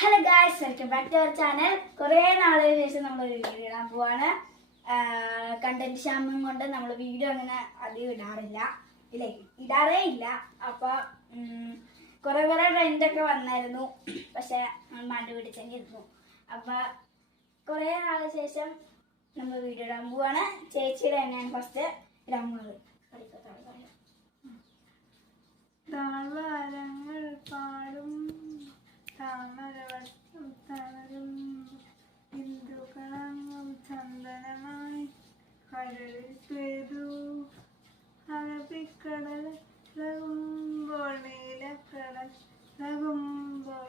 Hello guys, welcome back to our channel. കുറേ നാളിന് ശേഷം നമ്മളൊരു വീഡിയോ ഇടാൻ പോവാണ്. കണ്ടന്റ് ക്ഷാമം കൊണ്ട് നമ്മൾ വീഡിയോ അങ്ങനെ അധികം ഇടാറേ ഇല്ല. അപ്പോൾ കുറേ ട്രെൻഡൊക്കെ വന്നായിരുന്നു, പക്ഷെ മണ്ട പിടിച്ചെങ്കിരുന്നു. അപ്പോൾ കുറേ നാളിന് ശേഷം നമ്മൾ വീഡിയോ ഇടാൻ പോവാണ്. ചേച്ചിയുടെ തന്നെയാണ് ഫസ്റ്റ് ഇടാൻ പോകുന്നത്. താഴ്വാരങ്ങൾ പാടും താമരവട്ടം തളരും ഹിന്ദുക്കളങ്ങും ചന്ദനമായി കടലിൽ പെയ്തു അറബിക്കടൽ ലകുമ്പോൾ നീലക്കടൽ ലകുമ്പോൾ